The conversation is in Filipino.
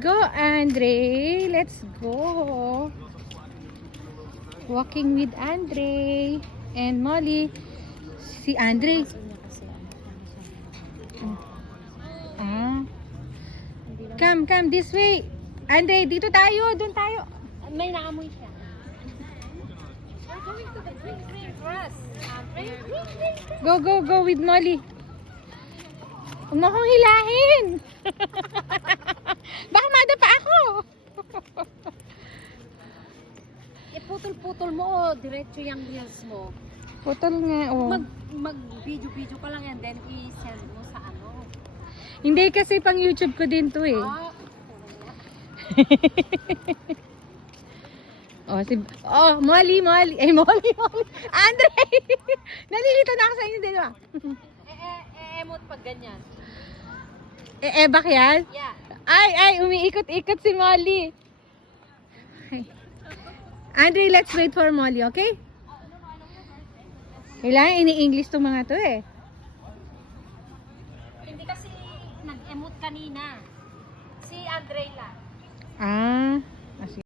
Go, Andre. Let's go. Walking with Andre and Molly. Si Andre. Ah. Come this way. Andre, dito tayo. Doon tayo. May naamoy siya. We're going to the green grass. Go with Molly. Huwag mo akong hilahin. Baka madapa ako. Putol-putol mo o diretso yung reels mo. Putol nga, oh. Mag-video ka lang and then i-send mo sa ano. Hindi kasi pang YouTube ko din to eh. Molly. Ay, Molly. Andre! Nalilito na ako sa inyo din ba? Emote pag ganyan. Bak yan? Yeah. Ay, umiikot-ikot si Molly. Ay. Andre, let's wait for Molly, okay? Kailangan ini-English to mga to eh. Hindi kasi nag-emote kanina. Si Andrela. Ah.